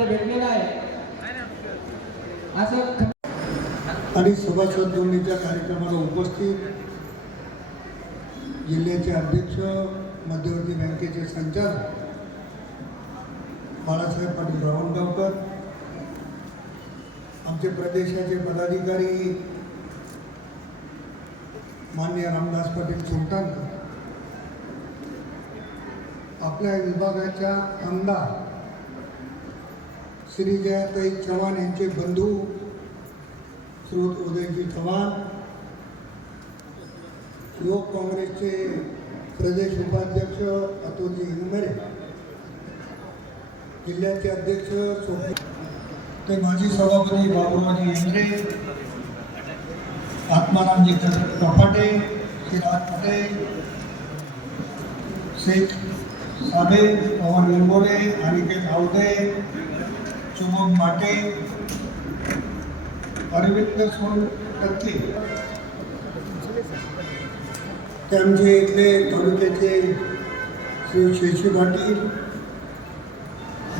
भेटलेला आहे? असं आणि सभासद जोडणीच्या कार्यक्रमाला उपस्थित जिल्ह्याचे अध्यक्ष मध्यवर्ती बँकेचे संचालक बाळासाहेब पाटील रावणगावकर आमचे प्रदेशाचे पदाधिकारी मान्य रामदास पाटील सुलतानकर आपल्या विभागाच्या आमदार श्री जयाताई चव्हाण यांचे बंधू श्रोत उदयजी चव्हाण युवक काँग्रेसचे प्रदेश उपाध्यक्ष अतुलजी इंगमेरे जिल्ह्याचे सोपे ते माजी सभापती आत्मारामजी कपाटे श्रीराज पटेल, शेख साबे, पवन निंबोरे अनिकेत आवदे शुभम माटे, अरविंद सोन टक्के. ते आमचे इथले तालुक्याचे श्री शेषी पाटील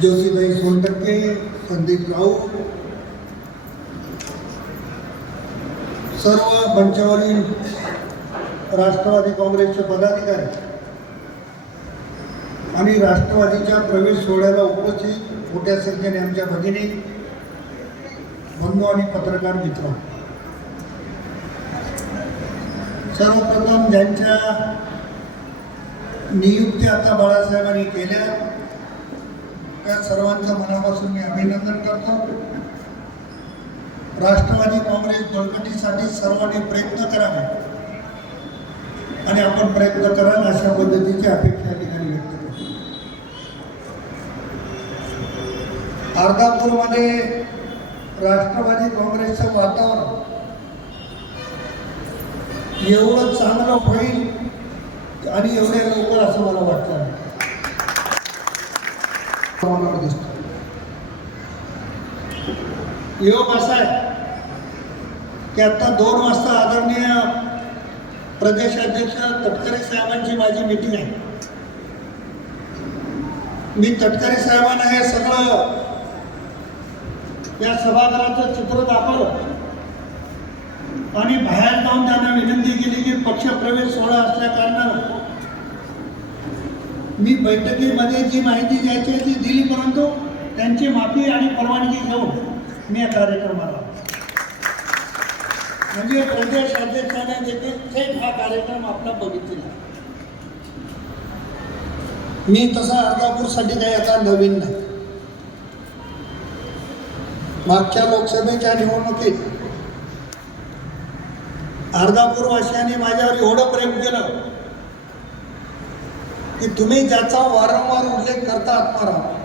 ज्योतिबाई सोनटक्के संदीप राऊत सर्व मंचावरील राष्ट्रवादी काँग्रेसचे पदाधिकारी आणि राष्ट्रवादीच्या प्रवेश सोहळ्याला उपस्थित मोठ्या संख्येने आमच्या भगिनी बंधू आणि पत्रकार मित्र. सर्वप्रथम ज्यांच्या नियुक्ती आता बाळासाहेबांनी केल्या त्या सर्वांचं मनापासून मी अभिनंदन करतो. राष्ट्रवादी काँग्रेस बळकटीसाठी सर्वांनी प्रयत्न करावे. आणि आपण प्रयत्न कराल अशा पद्धतीची अपेक्षा ठिकाणी व्यक्त करतो. अर्धापूरमध्ये राष्ट्रवादी काँग्रेसचं वातावरण एवढं चांगलं होईल आणि एवढ्या लवकर असं मला वाटतं नाही. मला दिसतं योग असा आहे की आता दोन वाजता आदरणीय प्रदेशाध्यक्ष तटकरे साहेबांची माझी मीटिंग आहे. मी तटकरे साहेबांना हे सगळं या सभागृहाचं चित्र दाखवलं. आणि बाहेर जाऊन त्यांना विनंती केली की पक्षप्रवेश सोहळा असल्या कारणानं मी बैठकीमध्ये जी माहिती द्यायची आहे ती दिली परंतु त्यांची माफी आणि परवानगी घेऊन मी या कार्यक्रमाला म्हणजे प्रदेश अध्यक्षाने देखील थेट हा कार्यक्रम आपला बघितला मी तसा अर्धापूरसाठी काही आता नवीन नाही. मागच्या लोकसभेच्या निवडणुकीत अर्धापूरवासियांनी माझ्यावर एवढं प्रेम केलं की तुम्ही ज्याचा वारंवार उल्लेख करता आत्माराम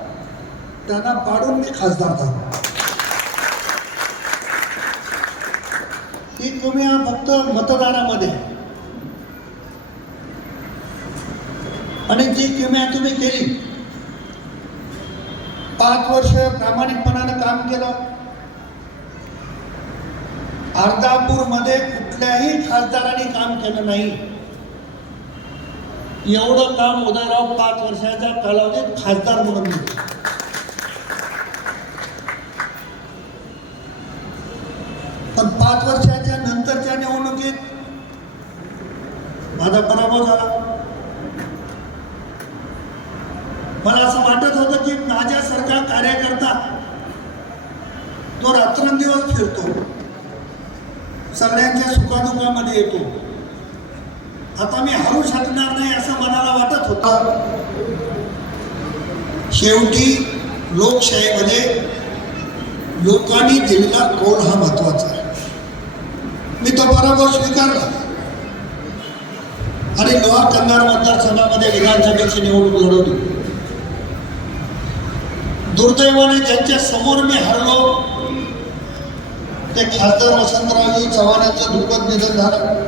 त्यांना पाडून मी खासदार झालो. ती तुम्ही फक्त मतदानामध्ये. आणि जी किमया तुम्ही केली पाच वर्ष प्रामाणिकपणानं काम केलं. अर्धापूरमध्ये कुठल्याही खासदारांनी काम केलं नाही. एवढं काम उदयराव पाच वर्षाच्या कालावधीत खासदार म्हणून केलं. पण पाच वर्षाच्या नंतरच्या निवडणुकीत माझा पराभव झाला मला असं वाटत होतं की माझ्यासारखा कार्यकर्ता. तो रात्रंदिवस फिरतो. सगळ्यांच्या सुखादुखामध्ये येतो. आता मी हरू शकणार नाही असं मनाला वाटत होता. शेवटी लोकशाहीमध्ये लोकांनी दिलेला कौल हा महत्त्वाचा आहे. मी तो बरोबर स्वीकारला. आणि लोहा कंधार मतदारसंघामध्ये विधानसभेची निवडणूक लढवली. दुर्दैवाने ज्यांच्या समोर मी हरलो ते खासदार वसंतरावजी चव्हाणांचं दुःखद निधन झालं.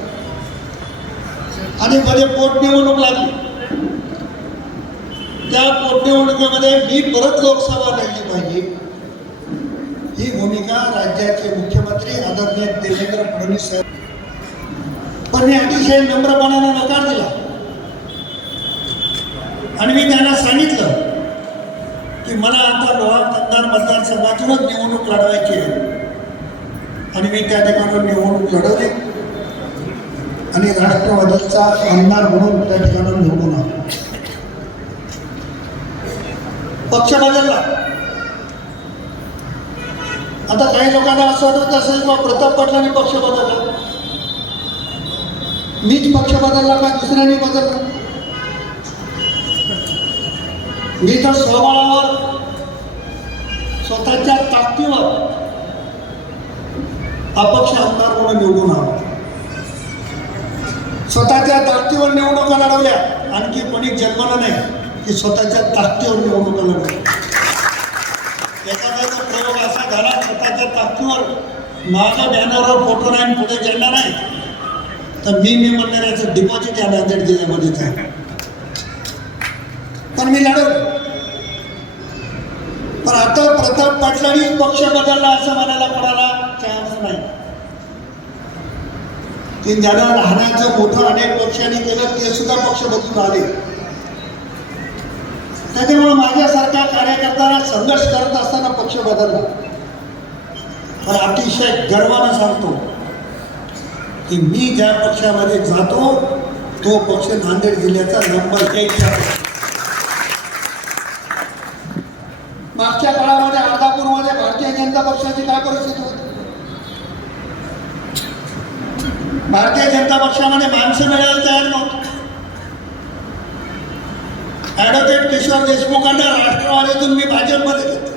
आणि मध्ये पोटनिवडणूक लागली त्या पोटनिवडणुकीमध्ये मी परत लोकसभा लढली पाहिजे. ही भूमिका राज्याचे मुख्यमंत्री आदरणीय देवेंद्र फडणवीस साहेब पण मी अतिशय नम्रपणाने नकार दिला. आणि मी त्यांना सांगितलं की मला आता लोहा मतदार मतदारसंघातूनच निवडणूक लढवायची आहे. आणि मी त्या ठिकाणी निवडणूक लढवली. आणि राष्ट्रवादीचा आमदार म्हणून त्या ठिकाणी निवडून आलो. पक्ष बदलला. आता काही लोकांना असं वाटत असेल किंवा प्रताप पाटलांनी पक्ष बदलला. मीच पक्ष बदलला का दुसऱ्यांनी बदलला? मी तर स्वबळावर स्वतःच्या ताकदीवर अपक्ष आमदार म्हणून निवडून आलो. स्वतःच्या ताकदीवर निवडणुका लढवल्या. आणखी कोणी जन्मलं नाही की स्वतःच्या ताकदीवर निवडणुका लढवल्या. एखाद्याचा प्रयोग असा झाला स्वतःच्या ताकदीवर माझ्या बॅनरवर फोटो नाही पुढे झेंडा नाही तर मी मी म्हणणाऱ्याचं डिपॉझिट या नांदेड जिल्ह्यामध्येच आहे. पण मी लढवलं पण आता प्रताप पाटलांनी पक्ष बदलला असं म्हणायला कोणाला चान्स नाही. ते ज्यांना लहानाचं मोठं अनेक पक्षांनी केलं ते सुद्धा पक्ष बदलून आले. त्याच्यामुळे माझ्यासारख्या कार्यकर्त्यांना संघर्ष करत असताना पक्ष बदलला. पण अतिशय गर्वानं सांगतो की मी ज्या पक्षामध्ये जातो तो पक्ष नांदेड जिल्ह्याचा नंबर एक आहे मागच्या काळामध्ये अर्धापूरमध्ये भारतीय जनता पक्षाची काय परिस्थिती होती? भारतीय जनता पक्षामध्ये माणसं मिळायला तयार नव्हतं. ऍडव्होकेट किशोर देशमुखांना राष्ट्रवादीतून मी भाजपमध्ये घेतलं.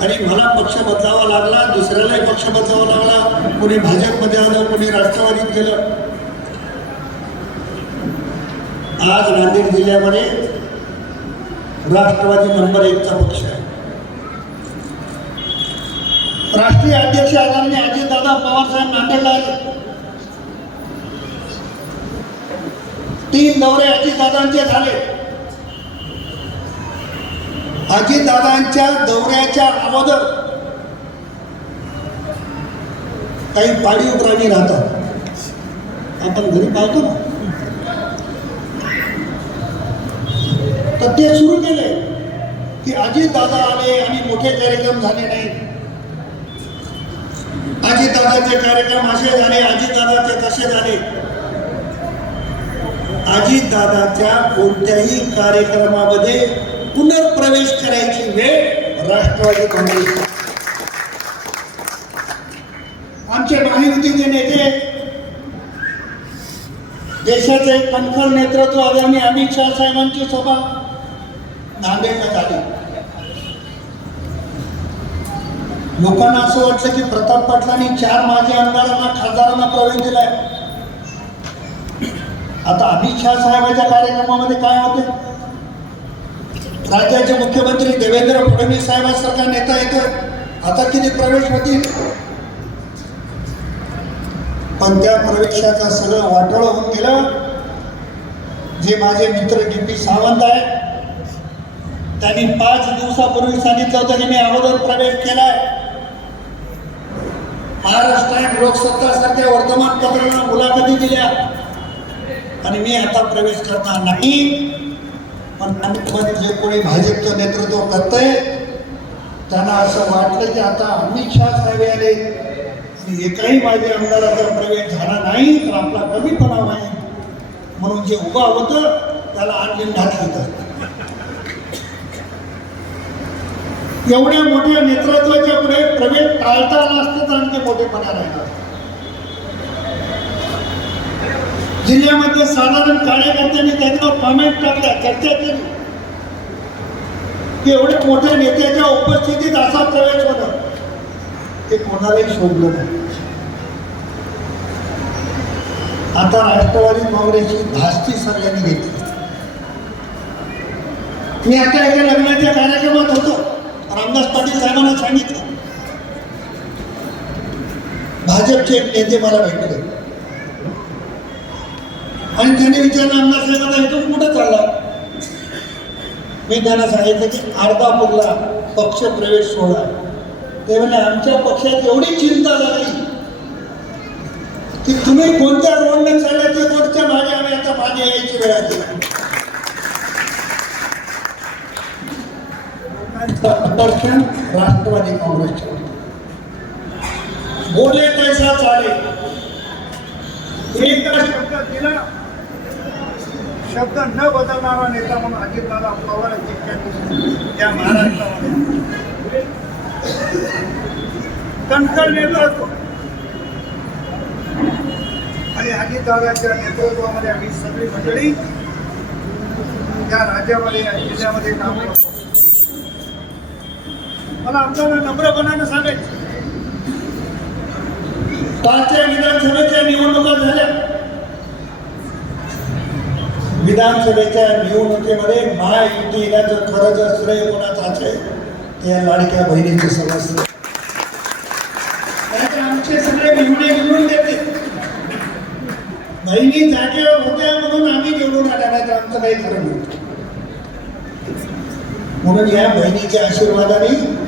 आणि मला पक्ष बदलावा लागला दुसऱ्यालाही पक्ष बदलावा लागला कोणी भाजपमध्ये आलं कोणी राष्ट्रवादीत गेलं. आज नांदेड जिल्ह्यामध्ये राष्ट्रवादी नंबर एकचा पक्ष आहे. राष्ट्रीय अध्यक्ष आदरणीय अजितदादा पवार साहेब नांदेडला आले. तीन दौरे अजितदादांचे झाले. अजितदादांच्या दौऱ्याच्या अगोदर काही पाळीव प्राणी राहतात. आपण घरी पाहतो ना? तर ते सुरू केले की अजितदादा आले आणि मोठे कार्यक्रम झाले नाहीत. अजितदादाचे कार्यक्रम असे झाले अजितदादाचे तसे झाले. अजितदादाच्या कोणत्याही कार्यक्रमामध्ये पुनर्प्रवेश करायची वेळ राष्ट्रवादी काँग्रेस आमचे महायुतीचे नेते देशाचे कणखर नेतृत्व आदरणीय अमित शाह साहेबांची सभा नांदेडला झाली लोकांना असं वाटलं की प्रताप पाटलांनी चार माजी आमदारांना खासदारांना प्रवेश दिलाय. आता अमित शहा साहेबांच्या कार्यक्रमामध्ये काय होते? राज्याचे मुख्यमंत्री देवेंद्र फडणवीस साहेबांसारखा नेता येतो आता किती प्रवेश होतील? पण त्या प्रवेशाचं सगळं वाटोळं होऊन गेलं. जे माझे मित्र डी पी सावंत आहेत त्यांनी पाच दिवसापूर्वी सांगितलं होतं की मी अगोदर प्रवेश केलाय. महाराष्ट्रात लोकसत्तासारख्या वर्तमानपत्रांना मुलाखती दिल्या. आणि मी आता प्रवेश करणार नाही. पण पण जे कोणी भाजपचं नेतृत्व करतंय त्यांना असं वाटलं की आता अमित शहा साहेब आले आणि एकाही माझ्या आमदाराचा प्रवेश झाला नाही तर आपला कमीपणा नाही म्हणून जे उभा होतं त्याला आणलेलं घातलं होतं. एवढ्या मोठ्या नेतृत्वाच्या पुढे प्रवेश टाळता आला आणि तर आणखी मोठेपणा राहिला जिल्ह्यामध्ये साधारण कार्यकर्त्यांनी त्याच्यावर कॉमेंट टाकल्या चर्चा केली. की एवढ्या मोठ्या नेत्याच्या उपस्थितीत असा प्रवेश होणं ते कोणालाही शोधलं नाही. आता राष्ट्रवादी काँग्रेसची धास्ती सगळ्यांनी घेतली. मी आता एका लग्नाच्या कार्यक्रमात होतो. रामदास पाटील साहेबांना सांगितलं. भाजपचे एक नेते मला भेटले. आणि त्यांनी विचारलं आमदार साहेबांना इथून कुठं चालला? मी त्यांना सांगितलं की अर्धापूरला पक्ष प्रवेश सोहळा ते म्हणजे आमच्या पक्षात एवढी चिंता झाली की तुम्ही कोणत्या रोडने चालला ते रोडच्या मागे आम्ही आता मागे यायची वेळ आली आकर्षण राष्ट्रवादी काँग्रेसच्या. बोले कैसा चाले एक शब्द दिला शब्द न बदलणारा नेता म्हणून अजितदादा पवार यांची ख्याती महाराष्ट्रामध्ये. कणकण नेतृत्व. आणि अजितदादाच्या नेतृत्वामध्ये आम्ही सगळी मंडळी त्या राज्यामध्ये जिल्ह्यामध्ये काम करतो. मला आपल्याला नम्रपणानं सांगायचं? पाचव्या विधानसभेच्या निवडणुका झाल्या. विधानसभेच्या निवडणुकीमध्ये महायुती येण्याचं खरं जर श्रेय कोणाचं असेल? ते या लाडक्या बहिणीचे समजते आमचे सगळे निर्णय निवडून देते. बहिणी जागेवर होत्या म्हणून आम्ही निवडून आल्या नाही तर आमचं काही खरं नव्हतं. म्हणून या बहिणीच्या आशीर्वादाने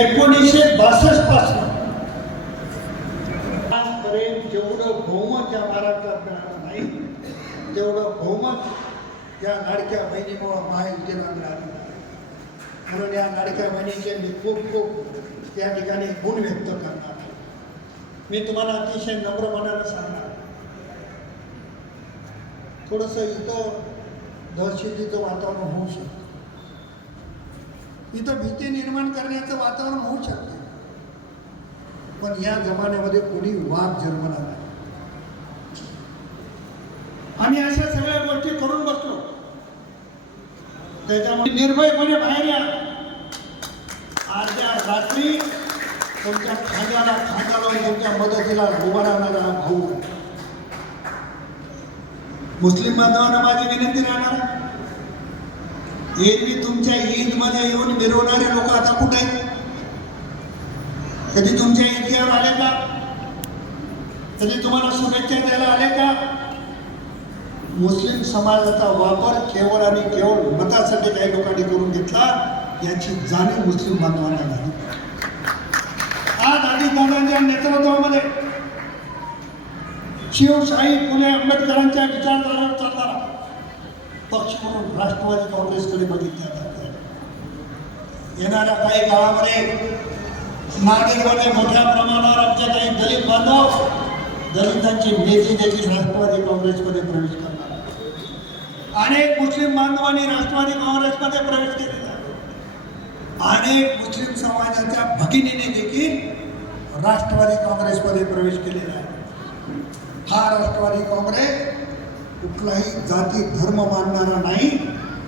एकोणीसशे बासष्टपासून. आजपर्यंत जेवढं बहुमत या महाराष्ट्रात मिळालं नाही तेवढं बहुमत या लाडक्या बहिणीमुळं महायुतीला मिळालं म्हणून या लाडक्या बहिणीचे मी खूप खूप त्या ठिकाणी गुण व्यक्त करणार मी तुम्हाला अतिशय नम्र मनानं सांगणार थोडंसं इथं दहशतीचं वातावरण होऊ शकतं. इथं भीती निर्माण करण्याचं वातावरण होऊ शकते. पण या जमान्यामध्ये कोणी वाद जन्मला नाही. आणि अशा सगळ्या गोष्टी करून बसलो. त्याच्यामुळे निर्भयपणे बाहेर या. अर्ध्या रात्री तुमच्या खांद्याला खांदा लावून तुमच्या मदतीला उभा राहणारा भाऊ. मुस्लिम बांधवांना माझी विनंती राहणार आहे. एरवी तुमच्या ईदमध्ये येऊन मिरवणारे लोक आता कुठे आहेत? कधी तुमच्या ईदगावर आले का? कधी तुम्हाला शुभेच्छा द्यायला आले का? मुस्लिम समाजाचा वापर केवळ आणि केवळ मतासाठी काही लोकांनी करून घेतला याची जाणीव मुस्लिम बांधवांना झाली आज आदिदादांच्या नेतृत्वामध्ये शिवशाही फुले आंबेडकरांच्या विचारधारावर पक्ष म्हणून राष्ट्रवादी काँग्रेसकडे बघितल्या जाते. येणाऱ्या काही काळामध्ये नागरिकांनी मोठ्या प्रमाणावर आमच्या काही दलित बांधव दलितांची नेते देखील राष्ट्रवादी काँग्रेसमध्ये प्रवेश करणार अनेक मुस्लिम बांधवांनी राष्ट्रवादी काँग्रेसमध्ये प्रवेश केलेला अनेक मुस्लिम समाजाच्या भगिनीने देखील राष्ट्रवादी काँग्रेसमध्ये प्रवेश केलेला आहे. हा राष्ट्रवादी काँग्रेस कुठलाही जाती धर्म मानणारा नाही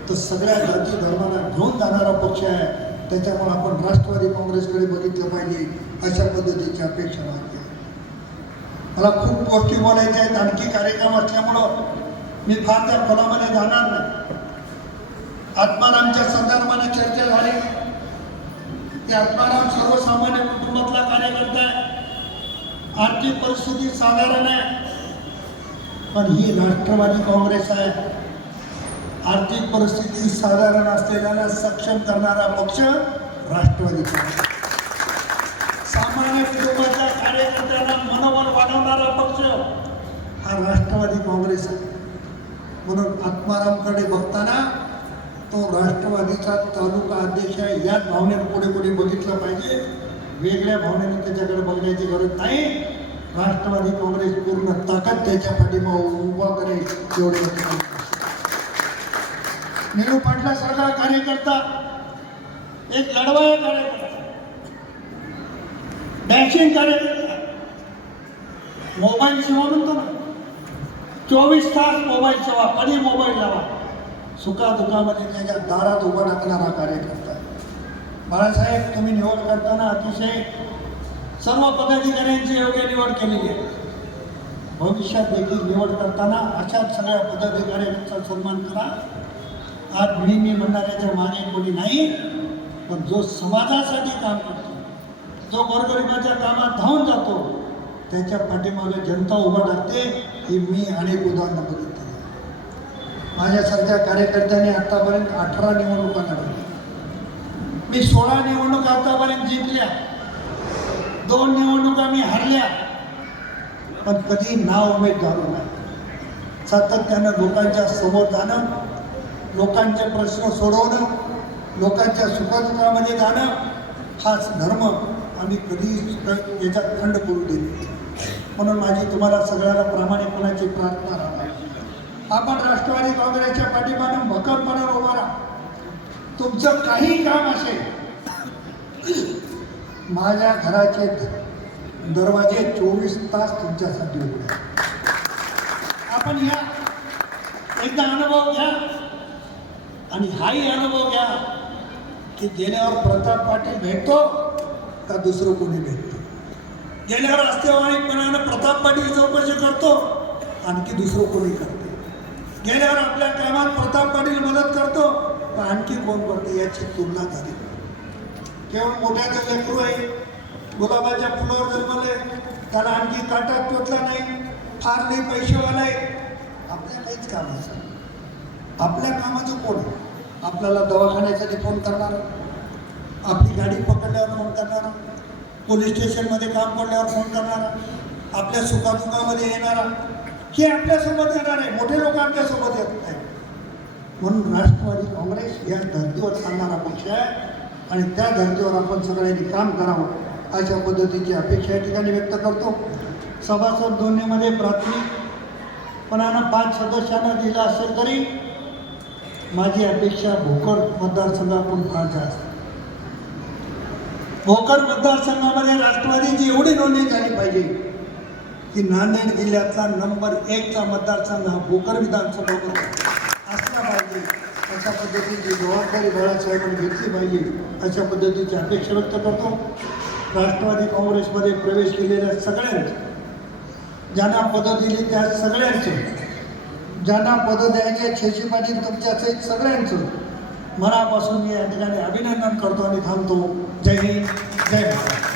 तर सगळ्या जाती धर्माला घेऊन जाणारा पक्ष आहे. त्याच्यामुळे आपण राष्ट्रवादी काँग्रेसकडे बघितलं पाहिजे अशा पद्धतीची अपेक्षा मागते मला खूप गोष्टी बोलायच्या आहेत आणखी कार्यक्रम असल्यामुळं मी फार त्या खोलामध्ये जाणार नाही. आत्मारामच्या संदर्भाने चर्चा झाली. की आत्माराम सर्वसामान्य कुटुंबातला कार्यकर्ता आहे. आर्थिक परिस्थिती साधारण आहे. पण ही राष्ट्रवादी काँग्रेस आहे. आर्थिक परिस्थिती साधारण असलेल्याला सक्षम करणारा पक्ष राष्ट्रवादी काँग्रेस. सामान्य कुटुंबाच्या कार्यकर्त्यांना मनोबल वाढवणारा पक्ष हा राष्ट्रवादी काँग्रेस आहे. म्हणून आत्मारामकडे बघताना तो राष्ट्रवादीचा तालुका अध्यक्ष आहे. याच भावनेने पुढे पुढे बघितलं पाहिजे. वेगळ्या भावनेने त्याच्याकडे बघण्याची गरज नाही. राष्ट्रवादी काँग्रेस पूर्ण ताकद त्याच्या पाठीमागं उभा करेल एवढे निळू पाटलासारखा कार्यकर्ता एक लढवाया कार्यकर्ता डॅशिंग कार्यकर्ता मोबाईल सेवा म्हणतो ना चोवीस तास मोबाईल सेवा कधी मोबाईल लावा. सुका दुखामध्ये त्याच्या दारात उभा टाकणारा कार्यकर्ता. बाळासाहेब तुम्ही निवड करताना अतिशय सर्व पदाधिकाऱ्यांची योग्य निवड केलेली आहे. भविष्यात देखील निवड करताना अशाच सगळ्या पदाधिकाऱ्यांचा सन्मान करा. आज मी मी म्हणणाऱ्याच्या मागे कोणी नाही पण जो समाजासाठी काम करतो जो गोरगरिबाच्या कामात धावून जातो त्याच्या पाठीमागे जनता उभा टाकते ही मी अनेक उदाहरणं बघितली माझ्यासारख्या कार्यकर्त्यांनी आतापर्यंत अठरा निवडणुका लढवल्या. मी सोळा निवडणूक आतापर्यंत जिंकल्या. दोन निवडणुका मी हरल्या. पण कधी नाव उमेद झालो नाही. सातत्यानं लोकांच्या समोर जाणं लोकांचे प्रश्न सोडवणं लोकांच्या सुखदुःखामध्ये जाणं हाच धर्म आम्ही कधी याच्यात खंड करू देत म्हणून माझी तुम्हाला सगळ्याला प्रामाणिकपणाची प्रार्थना राहणार. आपण राष्ट्रवादी काँग्रेसच्या पाठीमागून भक्कमपणे उभा राहा. तुमचं काही काम असेल माझ्या घराचे दरवाजे चोवीस तास तुमच्यासाठी उघडे आपण या. एकदा अनुभव घ्या. आणि हाही अनुभव घ्या की गेल्यावर प्रताप पाटील भेटतो का दुसरं कोणी भेटतो? गेल्यावर अस्तेवाईकपणानं प्रताप पाटील चौकशी करतो आणखी दुसरं कोणी करते? गेल्यावर आपल्या कामात प्रताप पाटील मदत करतो तर आणखी कोण करते याची तुलना झाली? केवळ मोठ्याचं लेकरू आहे. गुलाबाच्या फुलावर जन्मले त्याला आणखी काटा टोचला नाही. फार नाही पैसेवाला आहे आपल्या काहीच काम आपल्या कामाचं कोण? आहे? आपल्याला दवाखान्यासाठी फोन करणार. आपली गाडी पकडल्यावर फोन करणार. पोलीस स्टेशनमध्ये काम पडल्यावर फोन करणार. आपल्या सुखादुखामध्ये येणारा. हे आपल्यासोबत येणार आहे. मोठे लोक आपल्यासोबत येत नाही म्हणून राष्ट्रवादी काँग्रेस या धर्तीवर चालणारा पक्ष आहे. आणि त्या धर्तीवर आपण सगळ्यांनी काम करावं अशा पद्धतीची अपेक्षा या ठिकाणी व्यक्त करतो. सभासद दोन्हीमध्ये प्राथमिकपणानं पाच सदस्यांना दिलं असेल तरी माझी अपेक्षा भोकर मतदारसंघातून फार असते भोकर मतदारसंघामध्ये राष्ट्रवादीची एवढी नोंदणी झाली पाहिजे की नांदेड जिल्ह्यातला नंबर एकचा मतदारसंघ हा भोकर विधानसभा असला पाहिजे. अशा पद्धतीची जबाबदारी बाळासाहेबांनी घेतली पाहिजे अशा पद्धतीची अपेक्षा व्यक्त करतो. राष्ट्रवादी काँग्रेसमध्ये प्रवेश केलेल्या सगळ्यांचं ज्यांना पदं दिली त्या सगळ्यांचं ज्यांना पदं द्यायचे छेशी पाटील तुमच्या सगळ्यांचं मनापासून मी या ठिकाणी अभिनंदन करतो आणि थांबतो. जय हिंद जय महाराष्ट्र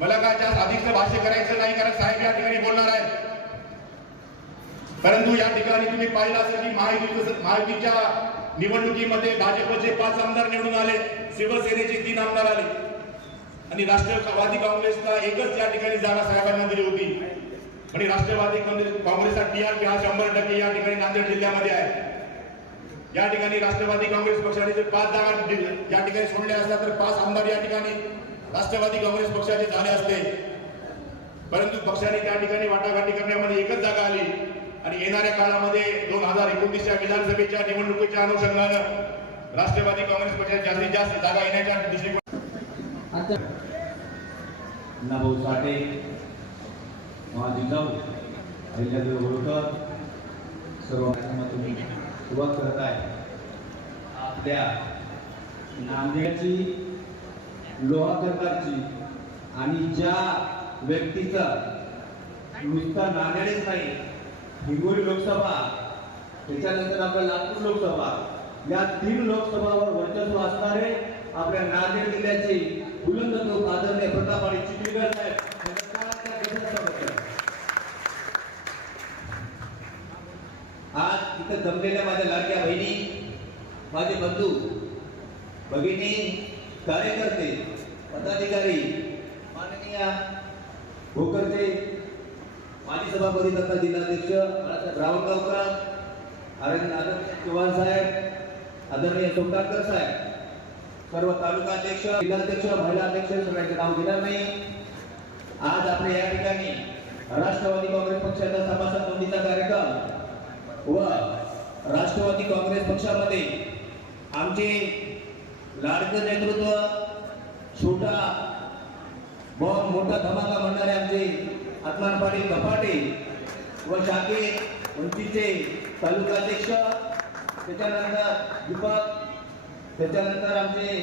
मला काय जास्त अधिकचं भाष्य करायचं नाही कारण साहेब या ठिकाणी बोलणार आहेत परंतु या ठिकाणी तुम्ही पाहिलं असेल की महायुती महायुतीच्या निवडणुकीमध्ये भाजपचे पाच आमदार निवडून आले शिवसेनेचे तीन आमदार आले. आणि राष्ट्रवादी काँग्रेसला एकच या ठिकाणी जागा साहेबांना दिली होती. आणि राष्ट्रवादी काँग्रेस काँग्रेसचा टीआरपी हा शंभर टक्के या ठिकाणी नांदेड जिल्ह्यामध्ये आहे. या ठिकाणी राष्ट्रवादी काँग्रेस पक्षाने जर पाच जागा या ठिकाणी सोडल्या असल्या तर पाच आमदार या ठिकाणी राष्ट्रवादी काँग्रेस पक्षाचे झाले असते. परंतु पक्षाने त्या ठिकाणी वाटाघाटी करण्यामध्ये एकच जागा आली. आणि येणाऱ्या काळामध्ये दोन हजार एकोणतीसच्या विधानसभेच्या निवडणुकीच्या अनुषंगानं राष्ट्रवादी काँग्रेस पक्षात जास्तीत जास्त जागा येण्याच्या दृष्टिकोन आता अण्णाभाऊ साठे महाजिजाऊ होळकर सर्व तुम्ही सुरुवात करत आहे. आपल्या नांदेडची लोहा सरकारची आणि ज्या व्यक्तीचा नुसता नांदेडच नाही हिंगोली लोकसभा त्याच्यानंतर आपल्या लातूर लोकसभा. या तीन लोकसभावर वर्चस्व असणारे आपल्या नांदेड जिल्ह्याचे बुलंद लोक आदरणीय प्रताप आणि चिखलीकर साहेब आज इथं जमलेल्या माझ्या लाडक्या बहिणी माझे बंधू भगिनी कार्यकर्ते पदाधिकारी माननीय भोकरते माजी सभापती तथा जिल्हाध्यक्ष रावणगावकर आदरणीय चव्हाण साहेब आदरणीय सोमटाकर साहेब सर्व तालुका अध्यक्ष जिल्हाध्यक्ष महिला अध्यक्ष सगळ्यांचे नाव दिलं नाही. आज आपल्या या ठिकाणी राष्ट्रवादी काँग्रेस पक्षाचा सभासद नोंदीचा कार्यक्रम व राष्ट्रवादी काँग्रेस पक्षामध्ये आमचे लाडकं नेतृत्व छोटा व मोठा धमाका म्हणणारे आमचे आत्मान पाटील कपाटे व शाखे उंचीचे तालुकाध्यक्ष त्याच्यानंतर दीपक त्याच्यानंतर आमचे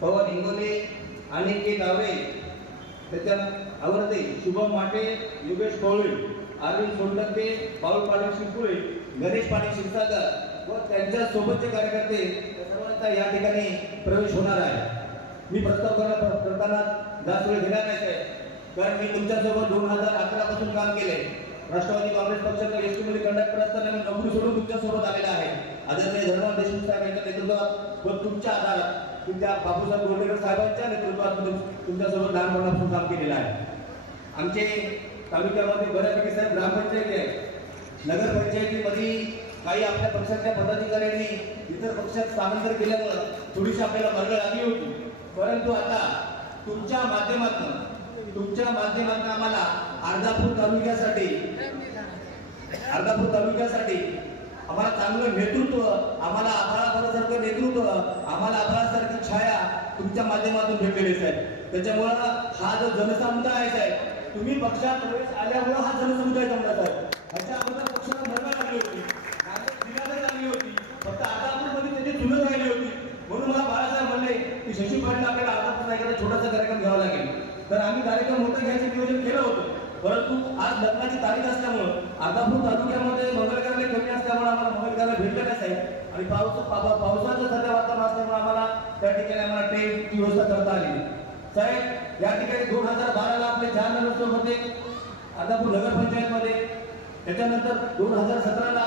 पवन हिंगोले अनिकेत के त्याच्या आवर्ते शुभम माटे योगेश कोळी अरविंद सोनटक्के पाऊल पाटील शिंपुळे गणेश पाटील शिरसागर व त्यांच्या सोबतचे कार्यकर्ते सर्वांचा या ठिकाणी प्रवेश होणार आहे. मी प्रस्ताव करताना जास्त वेळ घेणार नाही साहेब. कारण मी तुमच्यासोबत दोन हजार अकरा पासून काम केले राष्ट्रवादी काँग्रेस पक्षाचा एसमध्ये कंडक्टर असताना मी नोकरी सोडून तुमच्यासोबत आलेला आहे. आदरणीय धर्मराव देशमुख साहेबांच्या नेतृत्वात व तुमच्या आधारात तुमच्या बापूसाहेब गोंडेकर साहेबांच्या नेतृत्वात तुमच्यासोबत लहानपणापासून काम केलेलं आहे. आमचे तालुक्यामध्ये बऱ्यापैकी साहेब ग्रामपंचायती आहे नगरपंचायतीमध्ये काही आपल्या पक्षाच्या पदाधिकाऱ्यांनी इतर पक्षात स्थानांतर केल्यामुळं थोडीशी आपल्याला मरगळ आली होती. परंतु आता तुमच्या माध्यमातून तुमच्या माध्यमातून आम्हाला अर्धापूर तालुक्यासाठी अर्धापूर तालुक्यासाठी आम्हाला चांगलं नेतृत्व आम्हाला आभाळासारखं नेतृत्व आम्हाला आभाळासारखी छाया तुमच्या माध्यमातून भेटलेली आहे साहेब. त्याच्यामुळं हा जो जनसमुदाय आहे साहेब तुम्ही पक्षात प्रवेश आल्यामुळं हा जनसमुदाय जमला साहेब. ह्याच्या अगोदर पक्षाला भरभर लागली होती. काँग्रेस जिल्ह्याला लागली होती. फक्त आता त्याची चुलत राहिली होती म्हणून मला बाळासाहेब म्हणले शशी आपल्याला अर्धापूर एखादा छोटासा कार्यक्रम घ्यावा लागेल. तर आम्ही कार्यक्रम मोठं घ्यायचं नियोजन केलं होतं. परंतु आज लग्नाची तारीख असल्यामुळं अर्धापूर तालुक्यामध्ये मंगलकार्य कमी असल्यामुळे आम्हाला मंगलकार्य भेटलं नाही साहेब. आणि पाऊस पावसाचं सध्या वातावरण असल्यामुळे आम्हाला त्या ठिकाणी आम्हाला ट्रेनची व्यवस्था करता आली साहेब या ठिकाणी दोन हजार बाराला आपले चार नगरसेवक होते अर्धापूर नगरपंचायतमध्ये. त्याच्यानंतर दोन हजार सतराला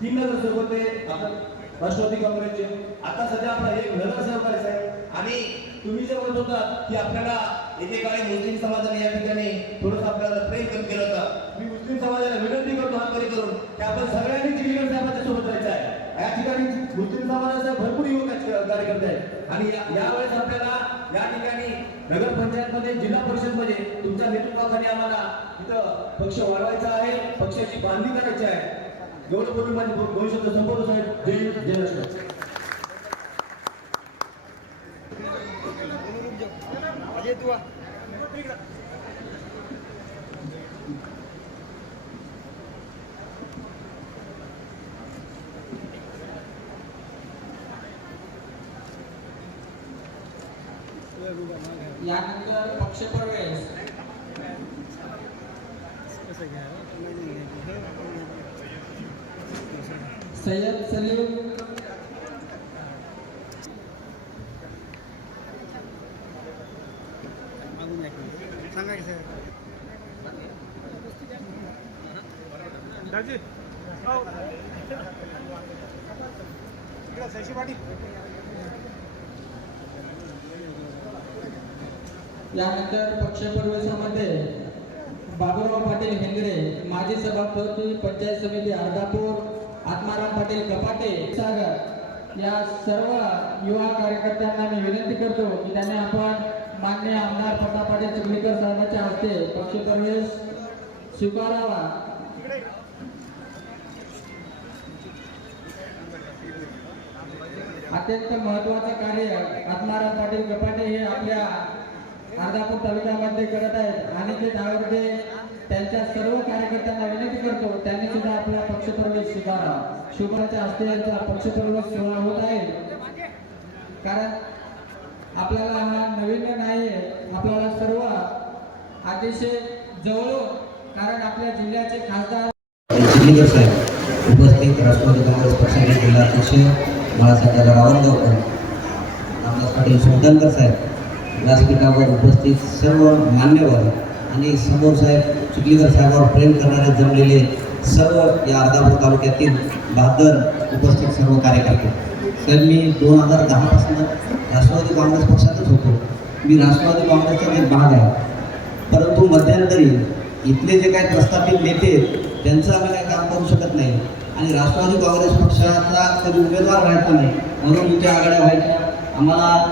तीन नगरसेवक होते. आपण राष्ट्रवादी काँग्रेसचे. आता सध्या आपला एक नगरसेवक आहे. आणि तुम्ही जे म्हणत होता की आपल्याला एकेकाळी मुस्लिम समाजाने या ठिकाणी थोडस आपल्याला प्रेम कमी केलं होतं. मी मुस्लिम समाजाला विनंती करतो हातकरी करून की आपण सगळ्यांनी चिलीगड साहेबांच्या सोबत जायचं आहे. या ठिकाणी मुस्लिम समाजाचा भरपूर युवक कार्यकर्ते आहेत. आणि यावेळेस आपल्याला या ठिकाणी नगरपंचायतमध्ये जिल्हा परिषदमध्ये तुमच्या नेतृत्वाखाली आम्हाला इथं पक्ष वाढवायचा आहे. पक्षाची बांधणी करायची आहे. एवढं बोलून माझे दोन शब्द संपवतो साहेब जय हिंद, जय राष्ट्र यानंतर यानंतर पक्षप्रवेशामध्ये बाबुराव पाटील हेंगरे माजी सभापती पंचायत समिती अर्धापूर आत्माराम पाटील कपाटे सागर या सर्व युवा कार्यकर्त्यांना मी विनंती करतो की त्यांनी आपण मान्य आमदार प्रताप पाटील चिखलीकर साहेबांच्या हस्ते पक्षप्रवेश स्वीकारावा. अत्यंत महत्वाचं कार्य आत्माराम पाटील कपाटे हे आपल्या अर्धापूर तालुक्यामध्ये करत आहेत. आणि ते त्यामध्ये त्यांच्या सर्व कार्यकर्त्यांना विनंती करतो. त्यांनी सुद्धा आपला पक्षप्रवेश स्वीकारावा. शुभाच्या हस्ते यांचा. पक्षप्रवेश सोहळा होत आहे. कारण आपल्याला हा नवीन नाही आपल्याला सर्व अतिशय जवळून कारण आपल्या जिल्ह्याचे खासदार उपस्थित राष्ट्रवादी काँग्रेस पक्षाचे जिल्हाध्यक्ष बाळासाहेब रावणगावकर रामदास पाटील सुलतानकर साहेब व्यासपीठावर उपस्थित सर्व मान्यवर आणि समोर साहेब चिखलीकर साहेबावर प्रेम करणारे जमलेले सर्व या अर्धापूर तालुक्यातील बहादर उपस्थित सर्व कार्यकर्ते. साहेब मी दोन हजार दहापासून राष्ट्रवादी काँग्रेस पक्षातच होतो. मी राष्ट्रवादी काँग्रेसचा एक भाग आहे. परंतु मध्यंतरी इथले जे काही प्रस्थापित नेते त्यांचं आम्ही काही काम करू शकत नाही. आणि राष्ट्रवादी काँग्रेस पक्षाचा कधी उमेदवार व्हायचा नाही. म्हणून तुमच्या आघाड्या व्हायच्या. आम्हाला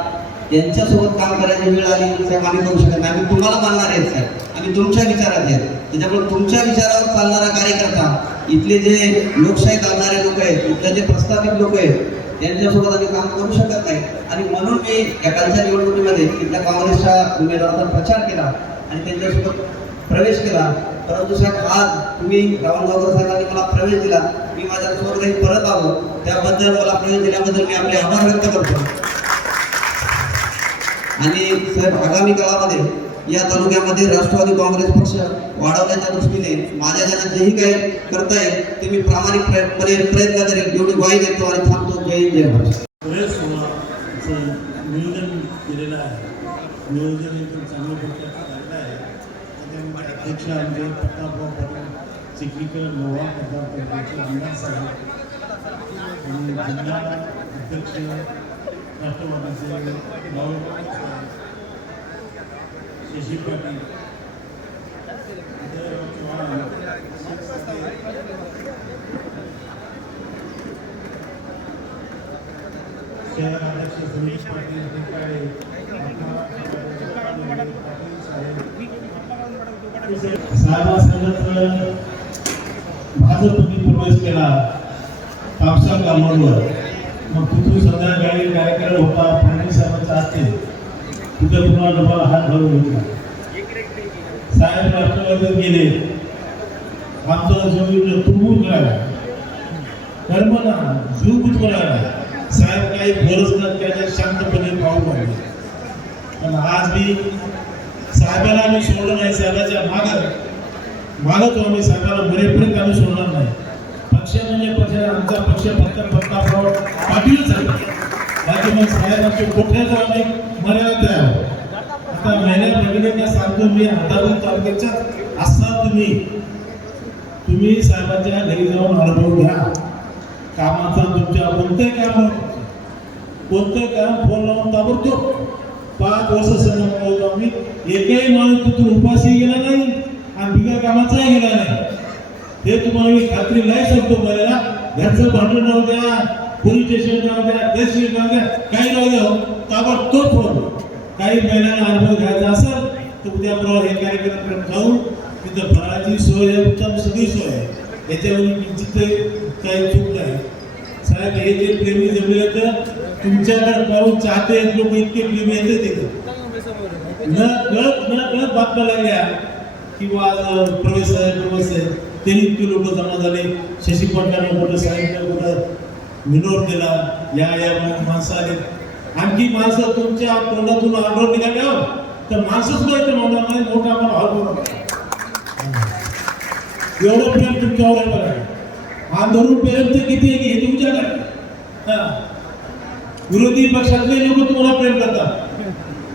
यांच्यासोबत काम करायची वेळ आली साहेब आम्ही करू शकत नाही. आम्ही तुम्हाला मानणार आहेत साहेब. आम्ही तुमच्या विचारात आहेत. त्याच्यामुळे तुमच्या विचारावर चालणारा कार्यकर्ता इथले जे लोकशाही चालणारे लोक आहेत इथले जे प्रस्थापित लोक आहेत त्यांच्यासोबत आम्ही काम करू शकत नाही. आणि म्हणून मी या कालच्या निवडणुकीमध्ये इथल्या काँग्रेसच्या उमेदवाराचा प्रचार केला आणि त्यांच्यासोबत प्रवेश केला. परंतु साहेब आज तुम्ही रावणगावकर साहेबांनी मला प्रवेश दिला. मी माझ्या स्वर्गही परत आलो. त्याबद्दल मला प्रवेश दिल्याबद्दल मी आपले आभार व्यक्त करतो. आणि साहेब आगामी काळामध्ये या तालुक्यामध्ये राष्ट्रवादी काँग्रेस पक्ष वाढवण्याच्या दृष्टीने माझ्या ज्यांना जेही काही करता येईल ते मी प्रामाणिकपणे प्रयत्न करेन एवढी ग्वाही देतो आणि थांबतो. जय जय महाराष्ट्र नियोजन केलेलं आहे. नियोजन एकदम चांगल्या प्रकारचं झालेलं आहे. अध्यक्ष आमचे प्रतापराव पाटील चिखलीकर नवा लोहा मतदारसंघाचे आमदार साहेब आणि जिल्हा अध्यक्ष राष्ट्रवादीचे भाऊ शशी पाटील उदयराव चव्हाण शहर अध्यक्ष सुरेश पाटील अधिकारी पाटील साहेब साहेबासंगत भाजपने प्रवेश केला. कापसा कामांवर मग तिथून संध्याकाळी कार्यक्रम होता फडणवीसाहेबांचा असते तिथं पुन्हा डबा हात भरून घेतला. साहेब राष्ट्रवादीत गेले. आमचा जीव तुंबून करायला कर्म ना जीव गुजरायला साहेब काही गरज न त्याने शांतपणे पाहू लागले. पण आज मी साहेबाला आम्ही सोडलं नाही साहेबाच्या मागं मागतो आम्ही साहेबाला मरेपर्यंत आम्ही सोडणार नाही. पक्ष म्हणजे आमचा पक्ष फक्त प्रतापराव पाटीलच आहे बाकी मग साहेबांचे मर्यादा तयार आता महिन्या भगिनींना सांगतो मी हातातून तालुक्याच्या असता तुम्ही तुम्ही साहेबांच्या घरी जाऊन अनुभव घ्या. कामाचा तुमच्या कोणत्याही काम कोणतं काम फोन लावून ताबडतोब पाच वर्ष संघ आम्ही एकही माणूस तिथून उपाशी गेला नाही आणि बिगर कामाचाही गेला नाही. हे तुम्हाला मी खात्री नाही सांगतो मला घरचं भांडण राहू द्या पोलीस स्टेशन राहू द्या तहसील राहू द्या काही राहू द्या हो. ताबडतोब फोन काही महिन्याला अनुभव घ्यायचा असेल तर उद्याबरोबर हे कार्यक्रम खाऊन तिथं फळाची सोय आहे उत्तम सगळी सोय आहे. याच्यावर किंचित काही चूक नाही. साहेब हे जे प्रेमी जमले तर तुमच्याकडे पाहून चाहते लोक इतके प्रेमी येते तिथे. न कळत न कळत बातम्या लागल्या किंवा प्रवेश आहे प्रवेश आहे. ते इतके लोक जमा झाले. शशी पटलांना कुठं सांगितलं कुठं विनोद केला. या या माणसं आले. आणखी माणसं तुमच्या तोंडातून आढळून निघाले हो. तर माणसं सुद्धा इथे म्हणणार नाही मोठा आपण हॉल बनवणार एवढं प्रेम तुमच्यावर आहे बघा. आंदोलन प्रेम तर किती आहे की हे तुमच्याकडे हा. विरोधी पक्षातले लोक तुम्हाला प्रेम करतात.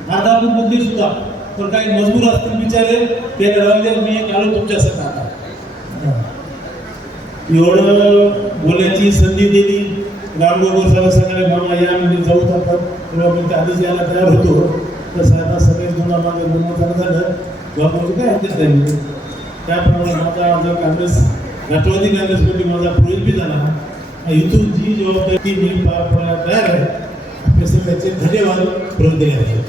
अर्धापूर मधली सुद्धा पण काही मजबूर असतील बिचारे ते लढवले मी एक आलो तुमच्या सकाळ एवढं बोलायची संधी दिली. रामगोबर साहेब सगळे मामा या म्हणजे जाऊ शकतात तेव्हा मी आधीच यायला तयार होतो. तसं आता सगळे जुना माझं बोलणं चालू झालं. गावमध्ये काय हरकत नाही म्हणजे? त्याप्रमाणे माझा माझा काँग्रेस राष्ट्रवादी काँग्रेसमध्ये माझा प्रवेश बी झाला. इथून जी जबाबदारी मी तयार आहे. त्याचे धन्यवाद. प्रवृत्ती आहे